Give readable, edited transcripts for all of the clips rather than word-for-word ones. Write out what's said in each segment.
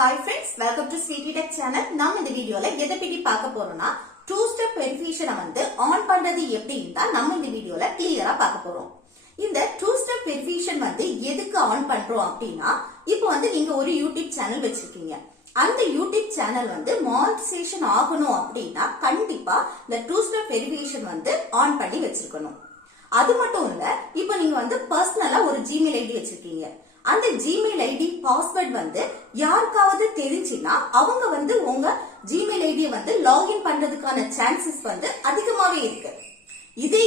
Hi friends, welcome to Sweetie Tech channel. நாம் இந்த வீடியோல எதை பத்தி பார்க்க போறோம்னா two step verification வந்து ஆன் பண்றது எப்படின்னு நம்ம இந்த வீடியோல கிளியரா பார்க்க போறோம். இந்த two step verification வந்து எதுக்கு ஆன் பண்றோம் அப்படினா இப்போ வந்து நீங்க ஒரு YouTube சேனல் வச்சிருக்கீங்க. அந்த YouTube சேனல் வந்து மானிட்டைசேஷன் ஆகணும் அப்படினா கண்டிப்பா இந்த two step verification வந்து ஆன் பண்ணி வச்சிருக்கணும். அது மட்டும் இல்ல, இப்போ நீங்க வந்து பர்சனலா ஒரு Gmail ID வச்சிருக்கீங்க. அந்த Gmail ID பாஸ்வேர்ட் வந்து யாருக்காவது தெரிஞ்சினா அவங்க வந்து உங்க Gmail ID வந்து லாகின் பண்றதுக்கான சான்சஸ் வந்து அதிகமாவே இருக்கு. இது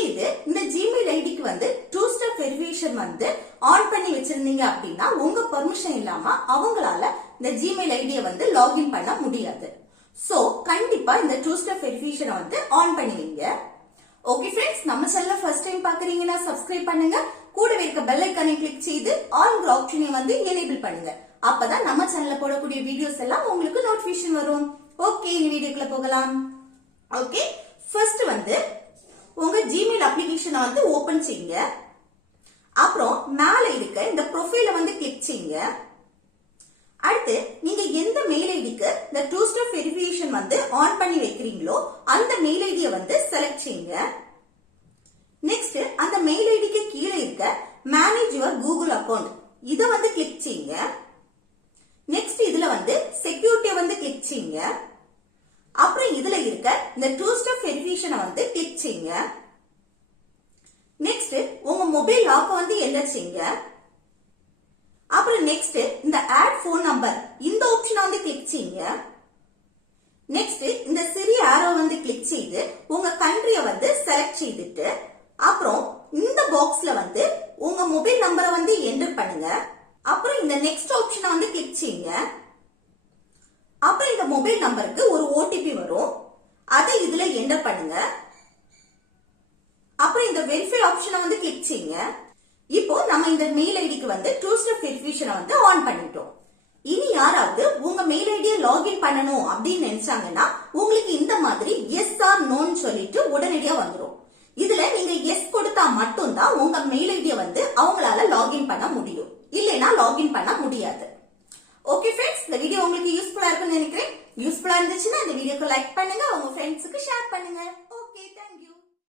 இந்த Gmail ஐடிக்கு வந்து டூ ஸ்டெப் வெரிஃபிகேஷன் வந்து ஆன் பண்ணி வச்சிருந்தீங்க அப்படின்னா உங்க பெர்மிஷன் இல்லாம அவங்களால இந்த Gmail ஐடியை வந்து லாகின் பண்ண முடியாது. சோ கண்டிப்பா இந்த டூ ஸ்டெப் வெரிஃபிகேஷனை வந்து ஆன் பண்ணுவீங்க. ஓகே ஃப்ரெண்ட்ஸ், நம்ம சேனலை ஃபர்ஸ்ட் டைம் பாக்குறீங்கன்னா சப்ஸ்கிரைப் பண்ணுங்க. கூடவே இருக்க பெல் ஐகானை கிளிக் செய்து ஆல் ஆப்ஷனை வந்து எனேபிள் பண்ணுங்க. அப்பதான் நம்ம சேனல்ல போடக்கூடிய வீடியோஸ் எல்லாம் உங்களுக்கு நோட்டிபிகேஷன் வரும். ஓகே, இந்த வீடியோக்குள்ள போகலாம். ஓகே, ஃபர்ஸ்ட் வந்து உங்க Gmail அப்ளிகேஷனை வந்து ஓபன் செய்யுங்க. அப்புறம் மேல இருக்க இந்த ப்ரொஃபைல வந்து கிளிக் செய்யுங்க. அடுத்து நீங்க எந்த மெயில் ஐடிக்கு இந்த டூ ஸ்டெப் வெரிஃபிகேஷன் வந்து ஆன் பண்ணி வைக்கிறீங்களோ அந்த மெயில் ஐடியை வந்து செலக்ட் செய்யுங்க. நெக்ஸ்ட் அந்த மெயில் ஐடிக்கு கீழே இருக்க மேனேஜ் யுவர் கூகுள் அக்கவுண்ட் இத வந்து கிளிக் செய்யுங்க. நெக்ஸ்ட் இதுல வந்து செக்யூரிட்டி வந்து கிளிக் செய்யுங்க. அப்புறம் இதுல இருக்க இந்த டூ ஸ்டெப் வெரிஃபிகேஷனை வந்து கிளிக் செய்யுங்க. நெக்ஸ்ட் உங்க மொபைல் லாக் வந்து என்டர் செய்யுங்க. அப்புறம் நெக்ஸ்ட் இந்த ஆட் போன் நம்பர் இந்த ஆப்ஷனை வந்து கிளிக் செய்யுங்க. நெக்ஸ்ட் இந்த சிறிய ஆரோ வந்து கிளிக் செய்து உங்க கண்ட்ரியை வந்து செலக்ட் செய்துட்டு அப்புறம் இந்த பாக்ஸ்ல வந்து உங்க மொபைல் நம்பரை வந்து என்டர் பண்ணுங்க. அப்புறம் இந்த நெக்ஸ்ட் ஆப்ஷனை வந்து கிளிக் செய்யுங்க. அப்புறம் இந்த மொபைல் நம்பருக்கு ஒரு ஓடிபி வரும், அதை இதுல என்டர் பண்ணுங்க. அப்புறம் இந்த வெரிஃபை ஆப்ஷனை வந்து கிளிக் செய்யுங்க. இப்போ நம்ம இந்த மெயில் ஐடிக்கு வந்து டூ ஸ்டெப் வெரிஃபிகேஷனை வந்து ஆன் பண்ணிட்டோம். இனி யாராவது உங்க மெயில் ஐடியை லாகின் பண்ணணும் அப்படின்னு நினைச்சாங்கன்னா உங்களுக்கு இந்த மாதிரி எஸ் ஆர் நோன்னு சொல்லிட்டு உடனடியா வந்துடும். இதுல நீங்க எஸ் கொடுத்தா மட்டும்தான் உங்க மெயில் ஐடியை வந்து அவங்களால லாகின் பண்ண முடியும், இல்லைன்னா லாகின் பண்ண முடியாது. ஓகே ஃப்ரெண்ட்ஸ், இந்த வீடியோ உங்களுக்கு யூஸ்ஃபுல்லா இருக்கும்னு நினைக்கிறேன். யூஸ்ஃபுல்லா இருந்துச்சுன்னா இந்த வீடியோக்கு லைக் பண்ணுங்க, உங்க ஃப்ரெண்ட்ஸுக்கு ஷேர் பண்ணுங்க.